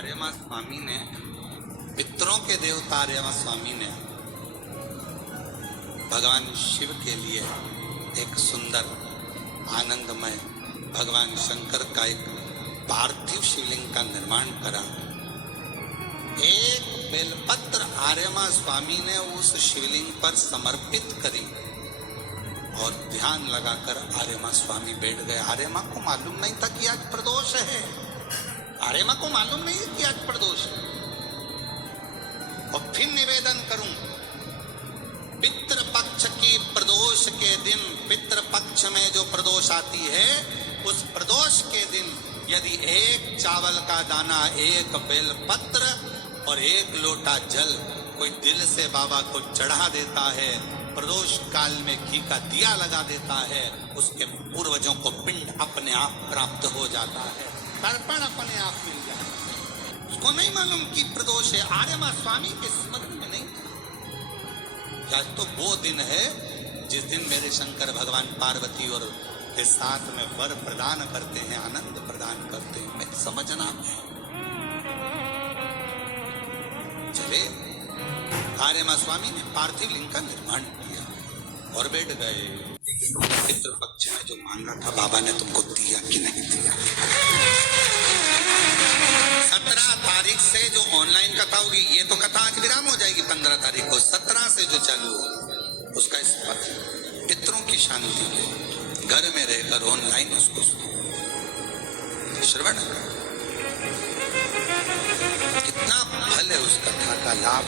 आर्यमा स्वामी ने, पितरों के देवता आर्यमा स्वामी ने भगवान शिव के लिए एक सुंदर आनंदमय भगवान शंकर का एक पार्थिव शिवलिंग का निर्माण करा। एक बेलपत्र आर्यमा स्वामी ने उस शिवलिंग पर समर्पित करी और ध्यान लगाकर आर्यमा स्वामी बैठ गए। आर्यमा को मालूम नहीं था कि आज प्रदोष है, आर्यमा को मालूम नहीं है कि आज प्रदोष है। और फिर निवेदन करूं, पितृपक्ष की प्रदोष के दिन, पितृपक्ष में जो प्रदोष आती है उस प्रदोष के दिन यदि एक चावल का दाना, एक बेलपत्र और एक लोटा जल कोई दिल से बाबा को चढ़ा देता है, प्रदोष काल में घी का दिया लगा देता है, उसके पूर्वजों को पिंड अपने आप प्राप्त हो जाता है, तर्पण अपने आप मिल जाता है। उसको नहीं मालूम कि प्रदोष है, आर्यमा स्वामी के स्मरण में नहीं था। क्या तो वो दिन है जिस दिन मेरे शंकर भगवान पार्वती और के साथ में वर प्रदान करते हैं, आनंद प्रदान करते हैं। मैं समझना है। चले आर्यमा स्वामी ने पार्थिव लिंग का निर्माण किया और बैठ गए। पितृपक्ष में जो मांगा था बाबा ने तुमको दिया कि नहीं दिया। 17 तारीख से जो ऑनलाइन कथा होगी, ये तो कथा आज विराम हो जाएगी 15 तारीख को, 17 से जो चालू हो उसका पितरों की शांति के घर में रहकर ऑनलाइन उसको श्रवण, कितना फल है उस कथा का लाभ।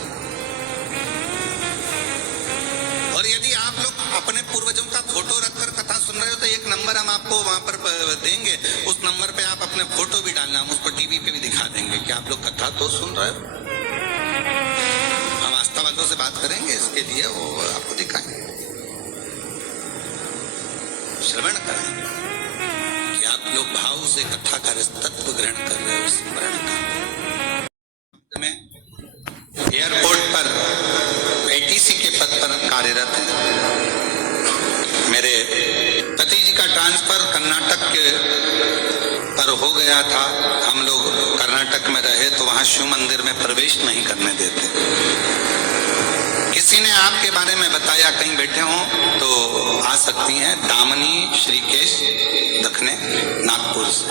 और यदि आप लोग अपने पूर्वजों का फोटो रखकर कथा सुन रहे हो तो एक नंबर हम आपको वहां पर देंगे, उस नंबर पे आप अपने फोटो भी डालना, हम उसको टीवी पे भी दिखा देंगे कि आप लोग कथा तो सुन रहे हो। हम आस्था वालों से बात करेंगे इसके लिए, वो आपको दिखाएंगे, श्रवण कराएंगे कि आप लोग भाव से कथा का तत्व ग्रहण कर रहे हो। स्मरण का में एयरपोर्ट पर ATC के पद पर कार्यरत है। मेरे पति जी का ट्रांसफर कर्नाटक के पर हो गया था। हम लोग कर्नाटक में रहे तो वहां शिव मंदिर में प्रवेश नहीं करने देते। किसी ने आपके बारे में बताया कहीं बैठे हो तो आ सकती हैं, दामनी श्रीकेश दखने नागपुर से।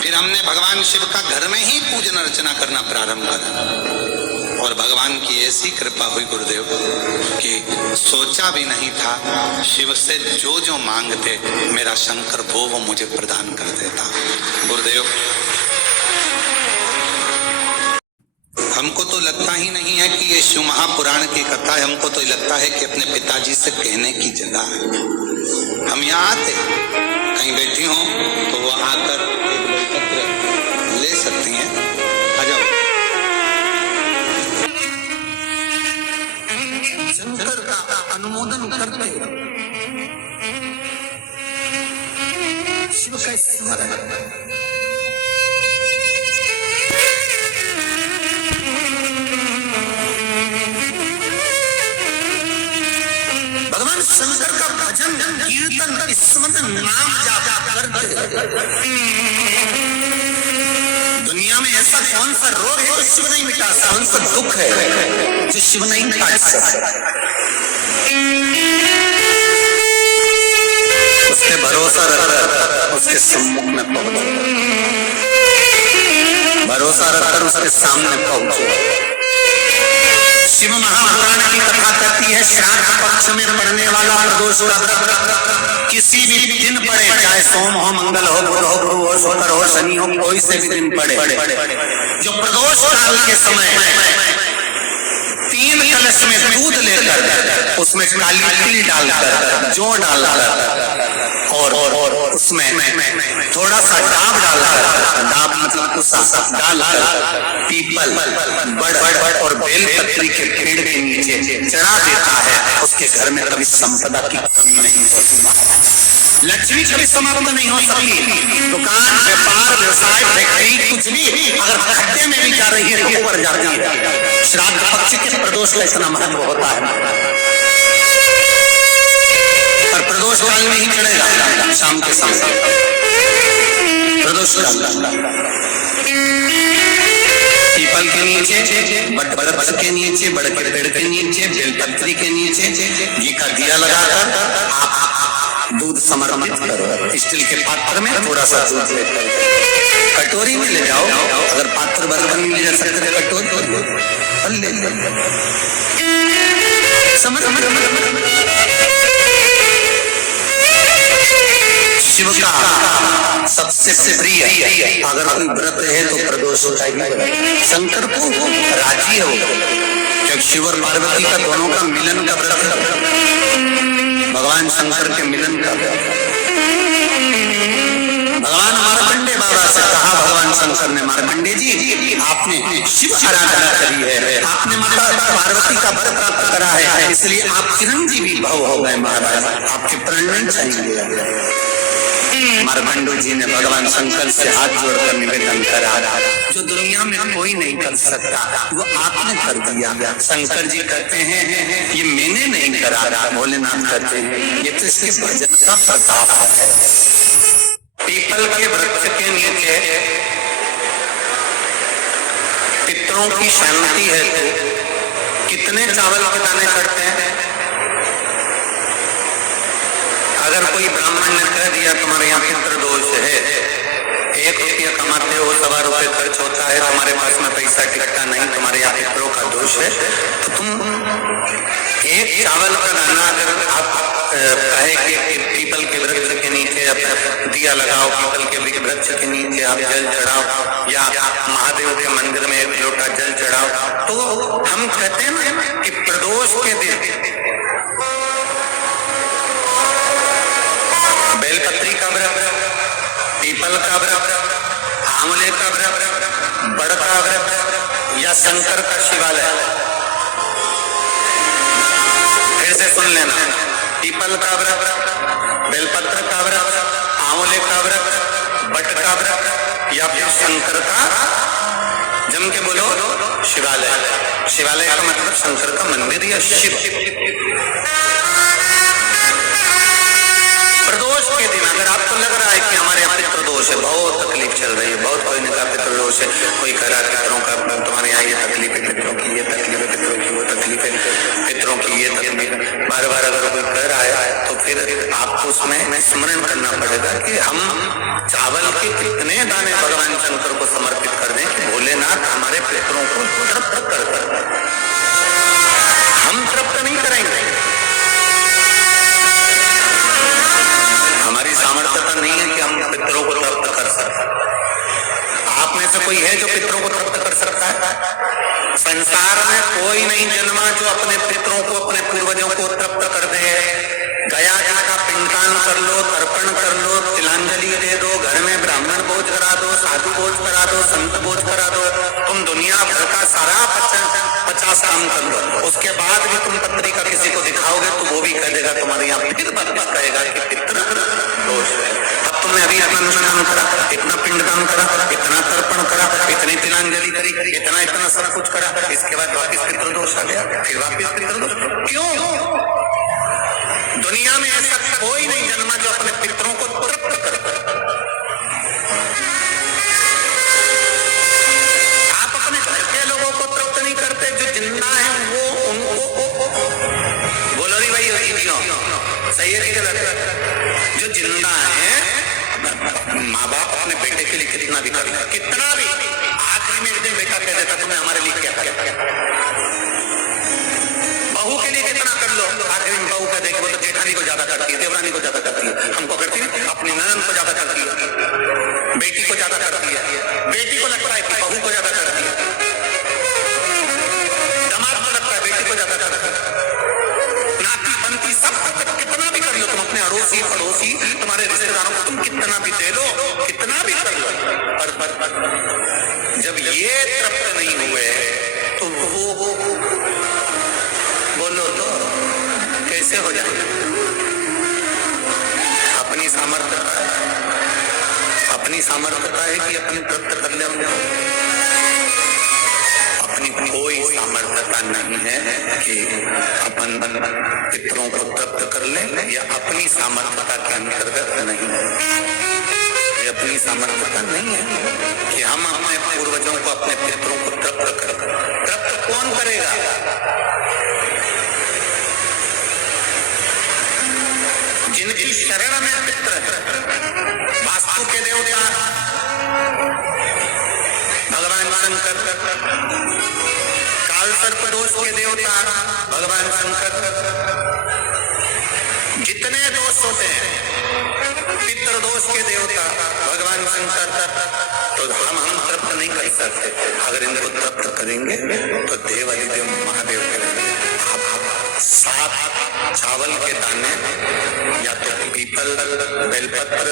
फिर हमने भगवान शिव का घर में ही पूजन अर्चना करना प्रारंभ करा और भगवान की ऐसी कृपा हुई गुरुदेव कि सोचा भी नहीं था, शिव से जो जो मांगते मेरा शंकर वो मुझे प्रदान कर देता। गुरुदेव, हमको तो लगता ही नहीं है कि ये शिव महापुराण की कथा है, हमको तो लगता है कि अपने पिताजी से कहने की जगह है। हम यहाँ आते, कहीं बैठी हो तो वो आकर एक बेलपत्र ले सकती हैं, आ जाओ। शंकर का अनुमोदन करते शिव का स्मरण, भगवान शंकर का भजन कीर्तन स्मरण नाम जाप करते। दुनिया में ऐसा कौन सा रोग है जो शिव नहीं मिटा सकता, कौन सा दुख है जो शिव नहीं मिटा सकता। उसके भरोसा रखकर उसके सम्मुख में पहुंचो, भरोसा रखकर उसके सामने पहुंचो। शिव महापुराण की कथा कहती है, श्राद्ध पक्ष में पड़ने वाला प्रदोष का व्रत किसी भी दिन पड़े, चाहे सोम हो, मंगल हो, बुध हो, गुरु हो, शुक्र हो, शनि हो, कोई से भी दिन पड़े, जो प्रदोष काल के समय 3 कलश में दूध लेकर उसमें काली तिल डालकर, जौ डालकर और उसमें थोड़ा सा डाब डालकर, डाब मतलब डालकर पीपल, बड़ और बेलपत्री के पेड़ के नीचे चढ़ा देता है, उसके घर में कभी संपदा की कमी नहीं होती, लक्ष्मी कभी समाप्त नहीं हो सकती। दुकान, व्यापार, व्यवसाय, फैक्ट्री कुछ भी अगर खड्डे में भी जा रही है तो ऊपर जाती है। श्राद्ध पक्ष के प्रदोष का इतना महत्व होता है, पर प्रदोष काल में ही चढ़ेगा, शाम के समय प्रदोष काल। पीपल के नीचे, बट वृक्ष के नीचे, बड़ के पेड़ के नीचे, बेलपत्री के नीचे घी का दिया लगाकर आप दूध समर्पित करो। स्टील के पात्र में थोड़ा सा दूध लेकर कटोरी में ले जाओ। अगर पात्र बर्तन में ले जा सकते तो कटोरी ले शिव का सबसे प्रिय अगर कोई व्रत है तो प्रदोष होता है। शंकर को राजी हो जब शिव और पार्वती का दोनों का मिलन का व्रत है, भगवान शंकर के मिलन का भगवान मार्कंडे बाबा से कहा, भगवान शंकर ने, मार्कंडे जी आपने शिव आराधना करी है, आपने माता पार्वती का वर प्राप्त करा है, इसलिए आप चिरंजीवी भव हो गए महाराज, आपके प्राण नहीं चाहिए। मार्कंडे जी ने भगवान शंकर से हाथ जोड़कर निवेदन करा, जो दुनिया में कोई नहीं कर सकता वो आपने कर दिया। शंकर जी कहते हैं ये मैंने नहीं करा, भोलेनाथ कहते हैं ये तो इसके भजन का प्रताप है। पीपल के वृक्ष के नीचे पितरों की शांति है तो कितने चावल के दाने चढ़ते हैं। अगर कोई ब्राह्मण ने कह दिया तुम्हारे यहाँ पितृ दोष है, 1 रुपया कमाते हो 1.25 रुपये खर्च होता है, तुम्हारे पास में पैसा टिकता नहीं, तुम्हारे यहाँ पितरों का दोष है, तो तुम एक चावल का दाना अगर आप कहे कि पीपल के वृक्ष के नीचे आप दिया लगाओ, पीपल के वृक्ष के नीचे आप जल चढ़ाओ या महादेव के मंदिर में 1 लोटा जल चढ़ाओ, तो हम कहते हैं ना कि प्रदोष के दिन बेलपत्री का व्रत, पीपल का व्रत, आंवले का व्रत, बड़ का व्रत या शंकर का शिवालय, फिर से सुन लेना, पीपल का व्रत, बेलपत्र का व्रत, आंवले का व्रत, बट का व्रत या फिर शंकर का, जम के बोलो, शिवालय। शिवालय का मतलब शंकर का मंदिर या शिव। प्रदोष के दिन अगर आपको लग रहा है कि हमारे यहाँ पितृदोष है, बहुत तकलीफ चल रही है, बहुत कोई ने कहा पितृदोष है, कोई कह रहा है पितरों का तुम्हारे यहाँ ये तकलीफ है, पितरों की ये तकलीफ है, पितरों की वो तकलीफ है, पितरों की ये तकलीफ है, बार बार अगर कोई कह रहा है तो फिर आपको उसमें स्मरण करना पड़ेगा कि हम चावल के कितने दाने भगवान शंकर को समर्पित कर दें कि भोलेनाथ हमारे पितरों को तृप्त कर, हम तृप्त नहीं करेंगे, हमारी सामर्थ्यता नहीं है कि हम पितरों को तृप्त कर सकते। आप में से कोई है जो पितरों को तृप्त कर सकता है? संसार में कोई नहीं जन्मा जो अपने पितरों को, अपने पूर्वजों को तृप्त कर दे। गया का पिंडदान कर लो, तर्पण कर लो, तिलांजलि दे दो, घर में ब्राह्मण भोज करा दो, साधु भोज करा दो, संत भोज करा दो, तुम दुनिया भर का सारा 50 काम कर लो, उसके बाद भी तुम पत्रिका किसी को दिखाओगे तो वो भी कह देगा तुम्हारे यहाँ, फिर बदला कहेगा कि पितृ दोष है। अब तुमने अभी इतना अनुष्ठान करा, इतना पिंडदान करा, इतना तर्पण करा, इतनी तिलांजलि करी, इतना सब कुछ करा, इसके बाद वापिस पितृदोष आ गया, फिर वापिस पितृदोष। क्यों? दुनिया में ऐसा कोई नहीं जन्मा जो अपने पितरों को तृप्त कर। आप अपने घर के लोगों को तृप्त नहीं करते, जो जिंदा है वो उनको बोलो री भाई सही है कि गलत? जो जिंदा है, माँ बाप अपने बेटे के लिए कितना भी कर, कितना भी, आखिरी में एक दिन बेटा कह देता तुम्हें हमारे लिए क्या कर, बहू के लिए कितना कर लो, आखिर में बहू का देख वो तो जेठानी को ज्यादा करती है, देवरानी को ज्यादा करती है, हमको करती है, अपनी ननद को ज्यादा करती है, बेटी को ज्यादा करती है, बेटी को लगता है कि बहू को ज्यादा करती है, दामाद को लगता है बेटी को ज्यादा करती है, नाती बनती सब कितना भी कर लो, तुम अपने अड़ोसी पड़ोसी तुम्हारे रिश्तेदारों को तुम कितना भी दे लो, कितना भी कर लो, पर जब ये तृप्त नहीं हुए तो वो बोलो तो कैसे हो जाए? अपनी सामर्थ्यता है कि अपने तृप्त कर ले, अपनी कोई सामर्थ्यता नहीं है कि अपन पितरों को तृप्त कर ले, या अपनी सामर्थ्यता के अंतर्गत नहीं है, ये अपनी सामर्थ्यता नहीं है कि हम अपने पूर्वजों को, अपने पितरों को तृप्त करें। तृप्त कौन करेगा? जिनकी शरण में पितर है, वास्तु के देवता भगवान शंकर, काल सर्प दोष के देवता भगवान शंकर, जितने दोष होते हैं पितृ दोष के देवता भगवान शंकर, तो हम तृप्त नहीं कर सकते। अगर इनको तृप्त करेंगे तो देव अधिदेव महादेव करेंगे। सात चावल के दाने या तो पीपल, बेलपत्र,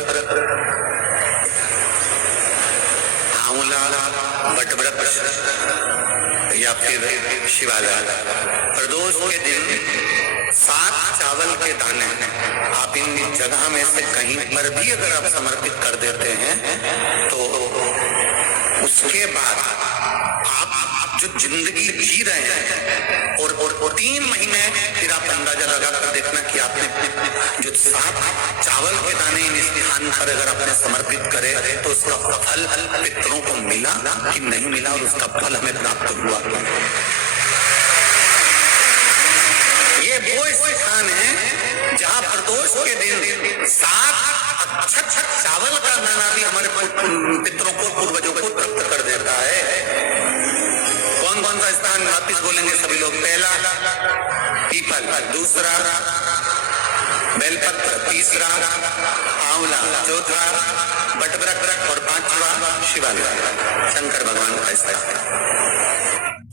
आंवला, वटवृक्ष या फिर शिवालय, प्रदोष के दिन 7 चावल के दाने आप इन जगह में से कहीं पर भी अगर आप समर्पित कर देते हैं तो उसके बाद आप जो जिंदगी जी रहे हैं और 3 महीने फिर आप अंदाजा लगा कर देखना कि आपने जो 7 चावल के दाने इन स्थान पर अगर आपने समर्पित करे तो उसका फल पितरों को मिला कि नहीं मिला और उसका फल हमें प्राप्त हुआ। ये वो स्थान है जहाँ प्रदोष के दिन 7 अच्छा चावल का दाना भी हमारे पितरों को, पूर्वजों को तृप्त कर देता है। कौन कौन सा स्थान वापिस बोलेंगे सभी लोग? पहला पीपल, दूसरा बेलपत्र, तीसरा आंवला, चौथा वटवृक्ष और 5वां शिवालय, शंकर भगवान का स्थान।